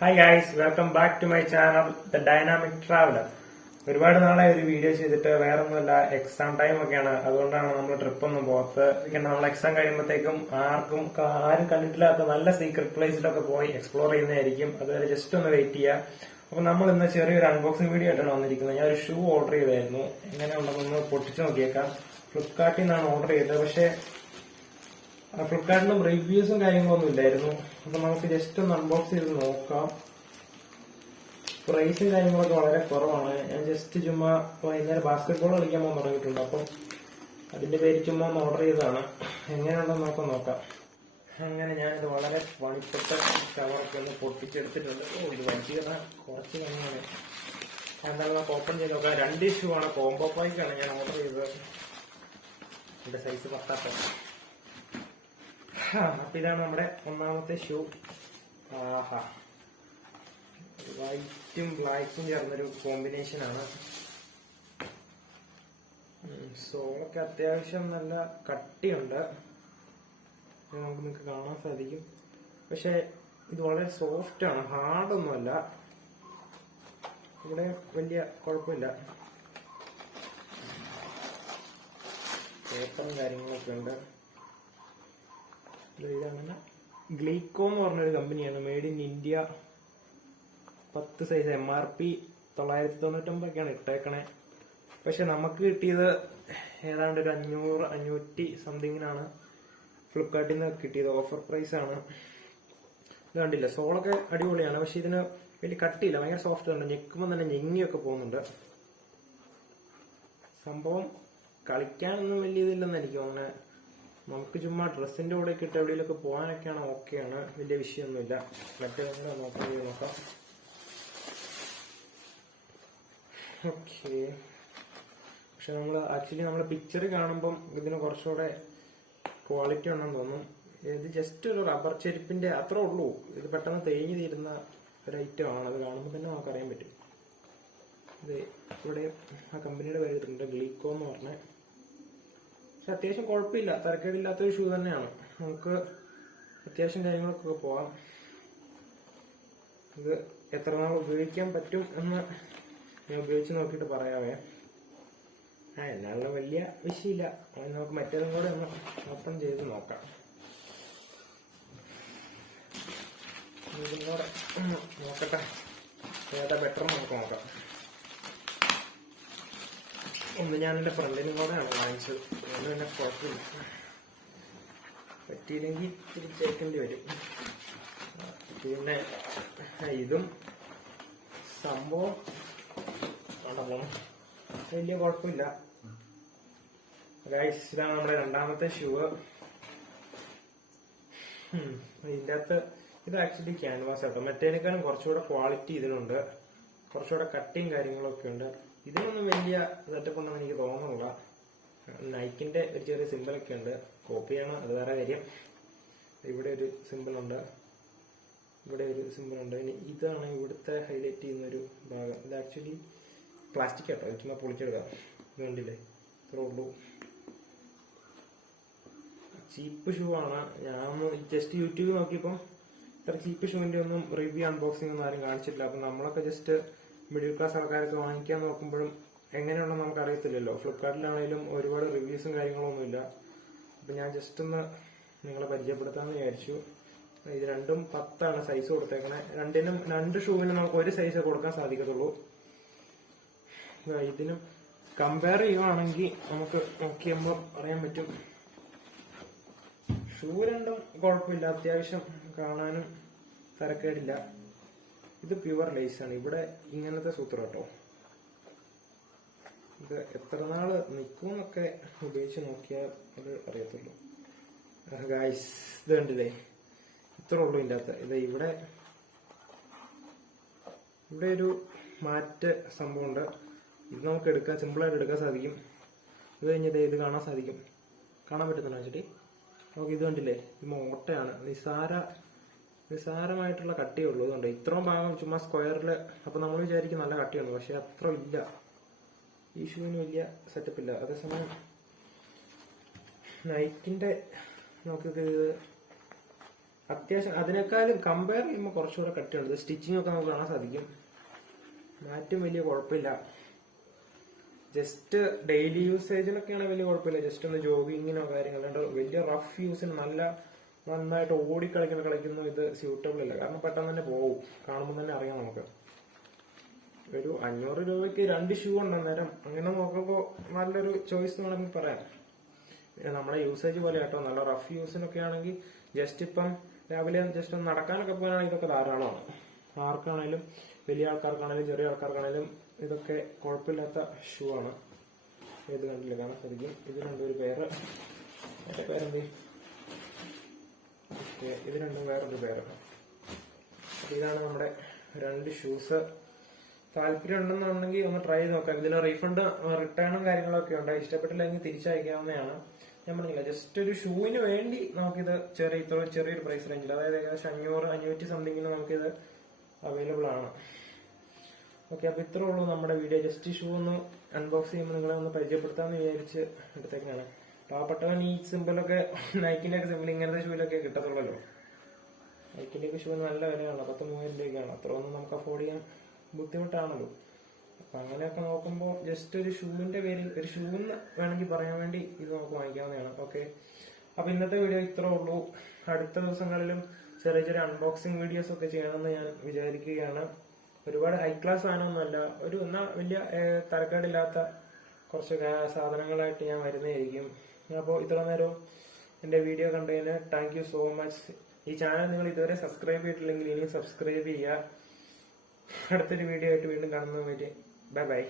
Hi guys, welcome back to my channel the dynamic traveller. ഒരുപാട് നാളെ ഒരു video ചെയ്തിട്ട് വേറെ ഒന്നുമില്ല, എക്സാം ടൈം ഒക്കെയാണ്. അതുകൊണ്ടാണ് നമ്മൾ ട്രിപ്പ് ഒന്നും പോകത്ത്. നമ്മൾ എക്സാം കഴിയുമ്പോഴത്തേക്കും ആരും കണ്ടിട്ടില്ലാത്ത നല്ല സീക്രട്ട് പ്ലേസിലൊക്കെ പോയി എക്സ്പ്ലോർ ചെയ്യുന്നതായിരിക്കും. അതുവരെ ജസ്റ്റ് ഒന്ന് വെയിറ്റ് ചെയ്യുക. അപ്പൊ നമ്മൾ ഇന്ന് ചെറിയൊരു അൺബോക്സിംഗ് വീഡിയോ ആയിട്ടാണ് വന്നിരിക്കുന്നത്. ഞാൻ ഒരു ഷൂ ഓർഡർ ചെയ്തായിരുന്നു. എങ്ങനെയുണ്ടെന്ന് പൊട്ടിച്ച് നോക്കിയേക്കാം. ഫ്ലിപ്കാർട്ടിൽ നിന്നാണ് ഓർഡർ ചെയ്തത്. പക്ഷെ ഫ്ലിപ്കാർട്ടിലും റിവ്യൂസും കാര്യങ്ങളൊന്നും ഇല്ലായിരുന്നു. അപ്പൊ നമുക്ക് ജസ്റ്റ് ഒന്ന് അൺബോക്സ് ചെയ്ത് നോക്കാം. പ്രൈസും കാര്യങ്ങളൊക്കെ വളരെ കുറവാണ്. ഞാൻ ജസ്റ്റ് ചുമ്മാ വൈകുന്നേരം ബാസ്കറ്റ് ബോൾ കളിക്കാൻ പോകാൻ തുടങ്ങിയിട്ടുണ്ട്. അപ്പം അതിന്റെ പേര് ചുമ്മാ ഒന്ന് ഓർഡർ ചെയ്തതാണ്. എങ്ങനെയുണ്ടെന്ന് നമുക്ക് നോക്കാം. അങ്ങനെ ഞാനിത് വളരെ പണിപ്പെട്ട കവറൊക്കെ ഒന്ന് പൊട്ടിച്ചെടുത്തിട്ടുണ്ട്. ഇത് വലിച്ചിരുന്ന കുറച്ച് കമ്മിയാണ്. എന്തായാലും നമുക്ക് ഓപ്പൺ ചെയ്ത് നോക്കാം. 2 ഷൂ ആണ്, കോംബോ പായ്ക്കാണ് ഞാൻ ഓർഡർ ചെയ്തത്. എന്റെ സൈസ് 10. അപ്പൊ ഇതാണ് നമ്മുടെ ഒന്നാമത്തെ ഷൂ. ആഹാ, വൈറ്റും ബ്ലാക്കും ചേർന്നൊരു കോമ്പിനേഷൻ ആണ്. സോളൊക്കെ അത്യാവശ്യം നല്ല കട്ടിയുണ്ട്, നമുക്ക് നിങ്ങൾക്ക് കാണാൻ സാധിക്കും. പക്ഷെ ഇത് വളരെ സോഫ്റ്റ് ആണ്, ഹാർഡൊന്നുമല്ല. ഇവിടെ വലിയ കുഴപ്പമില്ല. പേപ്പറും കാര്യങ്ങളൊക്കെ ഉണ്ട്. ഇതാണ് ഗ്ലീക്കോ എന്ന് പറഞ്ഞൊരു കമ്പനിയാണ്, made in India. 10 size, MRP 999 ഇട്ടേക്കണേ. പക്ഷെ നമുക്ക് കിട്ടിയത് ഏതാണ്ട് ഒരു 500 സംതിങ്ങിനാണ് ഫ്ലിപ്കാർട്ടിൽ നിന്ന് കിട്ടിയത്. ഓഫർ പ്രൈസ് ആണ്. ഇത് കണ്ടില്ല, സോളൊക്കെ അടിപൊളിയാണ്. പക്ഷെ ഇതിന് വലിയ കട്ടിയില്ല, ഭയങ്കര സോഫ്റ്റ് ഉണ്ട്. ഞെക്കുമ്പോൾ തന്നെ ഞെങ്ങിയൊക്കെ പോകുന്നുണ്ട്. സംഭവം കളിക്കാനൊന്നും വലിയ ഇതില്ലെന്ന് എനിക്ക് തോന്നുന്നത്. നമുക്ക് ചുമ്മാ ഡ്രസ്സിന്റെ കൂടെ ഇട്ട് എവിടെയൊക്കെ പോകാനൊക്കെയാണ് ഓക്കെയാണ്, വലിയ വിഷയമൊന്നുമില്ല. മറ്റേ നോക്കാം. ഓക്കെ, പക്ഷെ നമ്മൾ പിക്ചർ കാണുമ്പം ഇതിന് കുറച്ചുകൂടെ ക്വാളിറ്റി ഉണ്ടെന്ന് തോന്നും. ഇത് ജസ്റ്റ് ഒരു റബ്ബർ ചെരുപ്പിന്റെ അത്രേ ഉള്ളൂ. ഇത് പെട്ടെന്ന് തേഞ്ഞു തീരുന്ന ഒരു ഐറ്റം ആണ്. അത് കാണുമ്പോൾ തന്നെ നമുക്കറിയാൻ പറ്റും. ഇത് ഇവിടെ ആ കമ്പനിയുടെ പേര് ഇട്ടിട്ടുണ്ട്, ഗ്ലീക്കോ എന്ന് പറഞ്ഞ. പക്ഷെ അത്യാവശ്യം കുഴപ്പമില്ല, തരക്കേടില്ലാത്തൊരു ഷൂ തന്നെയാണ്. നമുക്ക് അത്യാവശ്യം കാര്യങ്ങളൊക്കെ പോവാം. ഇത് എത്ര നാൾ ഉപയോഗിക്കാൻ പറ്റും എന്ന് ഞാൻ ഉപയോഗിച്ച് നോക്കിയിട്ട് പറയാവേ. എന്നാലും വലിയ വിഷയമില്ല. നമുക്ക് മറ്റേതും കൂടെ ഒന്ന് ഓപ്പൺ ചെയ്ത് നോക്കാം. ഇതും കൂടെ നോക്കട്ടെ, ഏതാ ബെറ്റർ നമുക്ക് നോക്കാം. ഒന്ന് ഞാൻ എന്റെ ഫ്രണ്ടിനും കൂടെയാണ് വാങ്ങിച്ചത്, അതുകൊണ്ട് തന്നെ കുഴപ്പമില്ല. പറ്റിയില്ലെങ്കിൽ തിരിച്ചേക്കേണ്ടി വരും. പിന്നെ ഇതും സംഭവം കണ്ടല്ലോ, വലിയ കുഴപ്പമില്ല. ഗൈസ്, ഇതാണ് നമ്മുടെ രണ്ടാമത്തെ ഷൂ. ഇതിന്റെ അകത്ത് ഇത് ആക്ച്വലി ക്യാൻവാസ് ആട്ടോ. മറ്റേനേക്കാളും കുറച്ചുകൂടെ ക്വാളിറ്റി ഇതിനുണ്ട്, കുറച്ചുകൂടെ കട്ടിയും കാര്യങ്ങളൊക്കെ ഉണ്ട്. ഇതിനൊന്നും വലിയ സെറ്റപ്പ് ഉണ്ടെന്ന് എനിക്ക് തോന്നുന്നില്ല. നൈക്കിന്റെ ഒരു ചെറിയ സിമ്പിളൊക്കെ ഉണ്ട്, കോപ്പിയാണ്, അത് വേറെ കാര്യം. ഇവിടെ ഒരു സിമ്പിൾ ഉണ്ട്, ഇവിടെ ഒരു സിമ്പിൾ ഉണ്ട്. ഇനി ഇതാണ് ഇവിടുത്തെ ഹൈലൈറ്റ് ചെയ്യുന്നൊരു ഭാഗം. ഇത് ആക്ച്വലി പ്ലാസ്റ്റിക് ആട്ടോ, ചുമ്മാ പൊളിച്ചെടുക്കാം. ഇത് കണ്ടില്ലേ, ഇത്രേ ഉള്ളൂ. ചീപ്പ് ഷൂ ആണ്. ഞാൻ ജസ്റ്റ് യൂട്യൂബ് നോക്കിയപ്പം ഇത്ര ചീപ്പ് ഷൂവിന്റെ ഒന്നും റിവ്യൂ അൺബോക്സിംഗ് ഒന്നും ആരും കാണിച്ചിട്ടില്ല. അപ്പൊ നമ്മളൊക്കെ ജസ്റ്റ് മിഡിൽ ക്ലാസ് ആൾക്കാരൊക്കെ വാങ്ങിക്കാൻ നോക്കുമ്പോഴും എങ്ങനെയുണ്ടെന്ന് നമുക്ക് അറിയത്തില്ലല്ലോ. ഫ്ലിപ്കാർട്ടിലാണെങ്കിലും ഒരുപാട് റിവ്യൂസും കാര്യങ്ങളൊന്നും ഇല്ല. അപ്പൊ ഞാൻ ജസ്റ്റ് ഒന്ന് നിങ്ങളെ പരിചയപ്പെടുത്താമെന്ന് വിചാരിച്ചു. ഇത് രണ്ടും 10 സൈസ് കൊടുത്തേക്കണേ. 2 ഷൂവിനും നമുക്ക് ഒരു സൈസ് കൊടുക്കാൻ സാധിക്കത്തുള്ളൂ. ഇതിനും കമ്പയർ ചെയ്യുവാണെങ്കിൽ നമുക്ക് നോക്കിയുമ്പോൾ അറിയാൻ പറ്റും. ഷൂ രണ്ടും കുഴപ്പമില്ല, അത്യാവശ്യം കാണാനും തരക്കേടില്ല. ഇത് പ്യുവർ ലേസ് ആണ്. ഇവിടെ ഇങ്ങനത്തെ സൂത്രം കേട്ടോ. ഇത് എത്ര നാള് നിൽക്കുമെന്നൊക്കെ ഉപയോഗിച്ച് നോക്കിയാൽ അത് അറിയത്തുള്ളൂ. ഗായ്സ്, ഇത് കണ്ടില്ലേ, ഇത്ര ഉള്ളൂ ഇതിൻ്റെ അകത്ത്. ഇത് ഇവിടെ ഒരു മാറ്റ് സംഭവമുണ്ട്. ഇത് നമുക്ക് എടുക്കാൻ, സിമ്പിളായിട്ട് എടുക്കാൻ സാധിക്കും. ഇത് കഴിഞ്ഞത് ഇത് കാണാൻ സാധിക്കും. കാണാൻ പറ്റുന്നുണ്ടോ വെച്ചിട്ട് നമുക്ക്? ഇത് കണ്ടില്ലേ, ഇത് ഓട്ടയാണ്. നിസ്സാരമായിട്ടുള്ള കട്ടിയേ ഉള്ളൂ. അതുകൊണ്ട് ഇത്രയും ഭാഗം ചുമ്മാ സ്ക്വയറിൽ. അപ്പൊ നമ്മൾ വിചാരിക്കും നല്ല കട്ടിയാണ്, പക്ഷെ അത്ര ഇല്ല. ഈ ഷൂവിന് വലിയ സെറ്റപ്പ് ഇല്ല. അതേസമയം നൈക്കിന്റെ നോക്കിയത് അത്യാവശ്യം അതിനേക്കാളും കമ്പയർ ചെയ്യുമ്പോൾ കുറച്ചുകൂടെ കട്ടിയുണ്ട്. സ്റ്റിച്ചിങ് ഒക്കെ നമുക്ക് കാണാൻ സാധിക്കും. മാറ്റും വലിയ കുഴപ്പമില്ല. ജസ്റ്റ് ഡെയിലി യൂസേജിനൊക്കെയാണ് വലിയ കുഴപ്പമില്ല. ജസ്റ്റ് ഒന്ന് ജോഗിങ്ങിനോ കാര്യങ്ങളോ വലിയ റഫ് യൂസിന് നന്നായിട്ട് കളിക്കുന്നു ഇത് സ്യൂട്ടബിൾ അല്ല. കാരണം പെട്ടെന്ന് തന്നെ പോകും. കാണുമ്പോൾ തന്നെ അറിയാം നമുക്ക്. ഒരു 500 രൂപയ്ക്ക് 2 ഷൂ ഉണ്ട് അന്നേരം. അങ്ങനെ നോക്കുമ്പോൾ നല്ലൊരു ചോയ്സ് എന്ന് വേണമെങ്കിൽ പറയാം. നമ്മുടെ യൂസേജ് പോലെ കേട്ടോ. നല്ല റഫ് യൂസിനൊക്കെ ആണെങ്കിൽ ജസ്റ്റ് ഇപ്പം രാവിലെ ജസ്റ്റ് ഒന്ന് നടക്കാനൊക്കെ പോകാനാണെങ്കിൽ ഇതൊക്കെ ധാരാളമാണ്. ആർക്കാണേലും, വലിയ ആൾക്കാർക്കാണേലും ചെറിയ ആൾക്കാർക്കാണേലും ഇതൊക്കെ കുഴപ്പമില്ലാത്ത ഷൂ ആണ്. ഇത് കണ്ടില്ല, കാണാൻ സാധിക്കും. ഇത് രണ്ടൊരു പേര്, എന്റെ പേരെന്ത്, ഓക്കെ, ഇത് രണ്ടും വേറൊരു പേര്. അപ്പൊ ഇതാണ് നമ്മുടെ 2 ഷൂസ്. താല്പര്യം ഉണ്ടെന്നുണ്ടെങ്കിൽ ഒന്ന് ട്രൈ ചെയ്ത് നോക്കാം. ഇതിൽ റീഫണ്ട്, റിട്ടേണും കാര്യങ്ങളൊക്കെ ഉണ്ട്. ഇഷ്ടപ്പെട്ടില്ലെങ്കിൽ തിരിച്ചയക്കാവുന്നതാണ്. ഞാൻ പറഞ്ഞില്ല, ജസ്റ്റ് ഒരു ഷൂവിന് വേണ്ടി നമുക്കിത് ചെറിയൊരു പ്രൈസ് റേഞ്ചിൽ, അതായത് ഏകദേശം 500 സംതിങ്ങിന് നമുക്കിത് അവൈലബിൾ ആണ്. ഓക്കെ, അപ്പൊ ഇത്രേ ഉള്ളൂ നമ്മുടെ വീഡിയോ. ജസ്റ്റ് ഷൂ ഒന്ന് അൺബോക്സ് ചെയ്യുമ്പോൾ നിങ്ങളെ ഒന്ന് പരിചയപ്പെടുത്താമെന്ന് വിചാരിച്ച് എടുത്തേക്കാണ്. പാവപ്പെട്ടവൻ ഈ സിമ്പിളൊക്കെ, നൈക്കിന്റെ ഒക്കെ സിമ്പിൾ ഇങ്ങനത്തെ ഷൂവിലൊക്കെ കിട്ടത്തുള്ളല്ലോ. നൈക്കിന്റെ ഒക്കെ ഷൂ നല്ല വിലയാണ്, 10,000 രൂപയ്ക്കാണ്. അത്ര ഒന്നും നമുക്ക് അഫോർഡ് ചെയ്യാൻ ബുദ്ധിമുട്ടാണല്ലോ. അപ്പൊ അങ്ങനെയൊക്കെ നോക്കുമ്പോൾ ജസ്റ്റ് ഒരു ഷൂവിന്റെ പേരിൽ, ഒരു ഷൂന്ന് വേണമെങ്കിൽ പറയാൻ വേണ്ടി ഇത് നമുക്ക് വാങ്ങിക്കാവുന്നതാണ്. ഓക്കെ, അപ്പൊ ഇന്നത്തെ വീഡിയോ ഇത്രേ ഉള്ളൂ. അടുത്ത ദിവസങ്ങളിലും ചെറിയ അൺബോക്സിങ് വീഡിയോസ് ഒക്കെ ചെയ്യണമെന്ന് ഞാൻ വിചാരിക്കുകയാണ്. ഒരുപാട് ഹൈ ക്ലാസ് സാധനമൊന്നുമല്ല, എന്നാ വലിയ തരക്കേടില്ലാത്ത കുറച്ച് സാധനങ്ങളായിട്ട് ഞാൻ വരുന്നതായിരിക്കും. അപ്പോൾ ഇത്ര നേരം എന്റെ വീഡിയോ കണ്ടതിന് താങ്ക് യു സോ മച്ച്. ഈ ചാനൽ നിങ്ങൾ ഇതുവരെ സബ്സ്ക്രൈബ് ചെയ്തിട്ടില്ലെങ്കിൽ ഇനി സബ്സ്ക്രൈബ് ചെയ്യുക. അടുത്തൊരു വീഡിയോ ആയിട്ട് വീണ്ടും കാണുന്നതിന് ബൈ ബൈ.